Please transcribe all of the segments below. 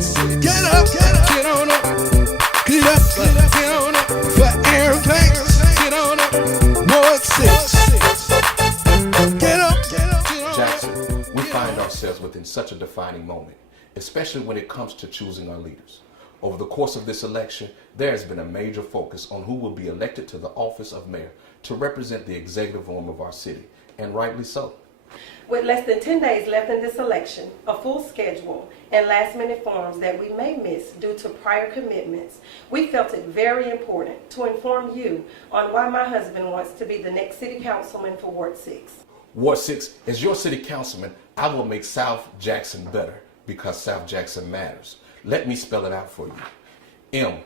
Get up, get on up, get up, get on up. For Abanks, get on up. Ward 6. Get up, get up, get on up. Jackson, we find ourselves within such a defining moment, especially when it comes to choosing our leaders. Over the course of this election, there has been a major focus on who will be elected to the office of mayor to represent the executive arm of our city, and rightly so. With less than 10 days left in this election, a full schedule, and last-minute forms that we may miss due to prior commitments, we felt it very important to inform you on why my husband wants to be the next city councilman for Ward 6. Ward 6, as your city councilman, I will make South Jackson better because South Jackson matters. Let me spell it out for you. M,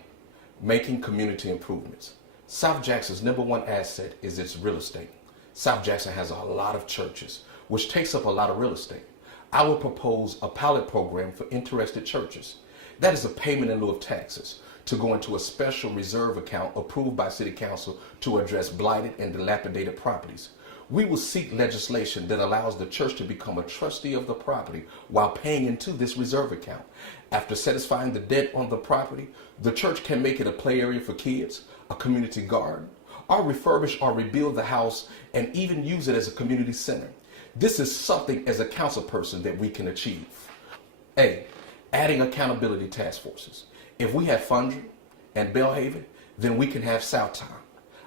making community improvements. South Jackson's #1 asset is its real estate. South Jackson has a lot of churches, which takes up a lot of real estate. I will propose a pilot program for interested churches. That is a payment in lieu of taxes to go into a special reserve account approved by City Council to address blighted and dilapidated properties. We will seek legislation that allows the church to become a trustee of the property while paying into this reserve account. After satisfying the debt on the property, the church can make it a play area for kids, a community garden, or refurbish or rebuild the house and even use it as a community center. This is something as a council person that we can achieve. A, adding accountability task forces. If we have Fundry and Belhaven, then we can have Southtown.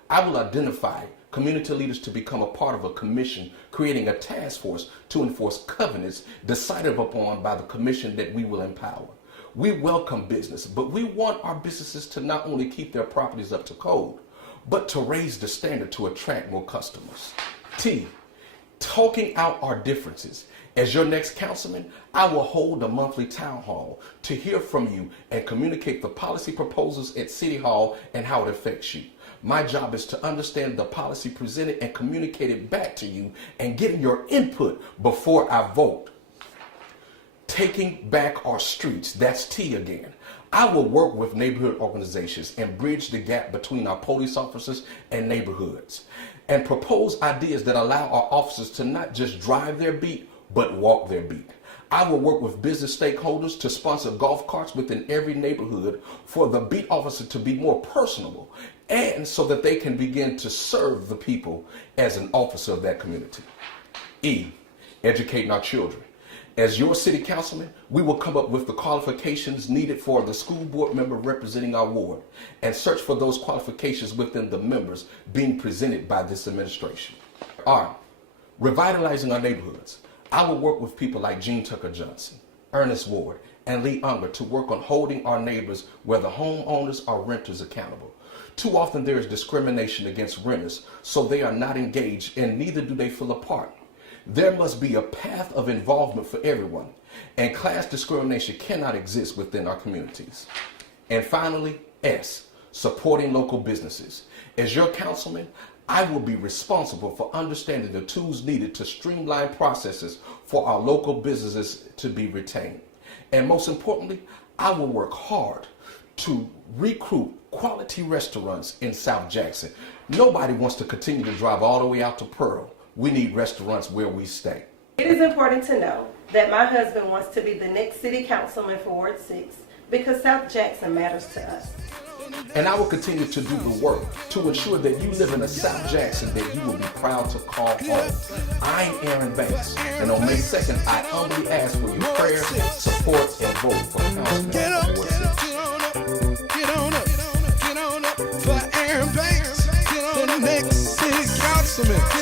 I will identify community leaders to become a part of a commission, creating a task force to enforce covenants decided upon by the commission that we will empower. We welcome business, but we want our businesses to not only keep their properties up to code, but to raise the standard to attract more customers. T, talking out our differences. As your next councilman, I will hold a monthly town hall to hear from you and communicate the policy proposals at City Hall and how it affects you. My job is to understand the policy presented and communicate it back to you and getting your input before I vote. Taking back our streets, that's T again. I will work with neighborhood organizations and bridge the gap between our police officers and neighborhoods and propose ideas that allow our officers to not just drive their beat, but walk their beat. I will work with business stakeholders to sponsor golf carts within every neighborhood for the beat officer to be more personable and so that they can begin to serve the people as an officer of that community. E, educating our children. As your city councilman, we will come up with the qualifications needed for the school board member representing our ward and search for those qualifications within the members being presented by this administration. R, revitalizing our neighborhoods. I will work with people like Jean Tucker Johnson, Ernest Ward, and Lee Unger to work on holding our neighbors, whether homeowners or renters, accountable. Too often there is discrimination against renters, so they are not engaged and neither do they feel a part. There must be a path of involvement for everyone, and class discrimination cannot exist within our communities. And finally, S, supporting local businesses. As your councilman, I will be responsible for understanding the tools needed to streamline processes for our local businesses to be retained. And most importantly, I will work hard to recruit quality restaurants in South Jackson. Nobody wants to continue to drive all the way out to Pearl. We need restaurants where we stay. It is important to know that my husband wants to be the next city councilman for Ward 6 because South Jackson matters to us. And I will continue to do the work to ensure that you live in a South Jackson that you will be proud to call home. I'm Abanks, and on May 2nd, I humbly ask for your prayers, support, and vote for Councilman of Ward 6. Get on up, for Abanks, the next city councilman.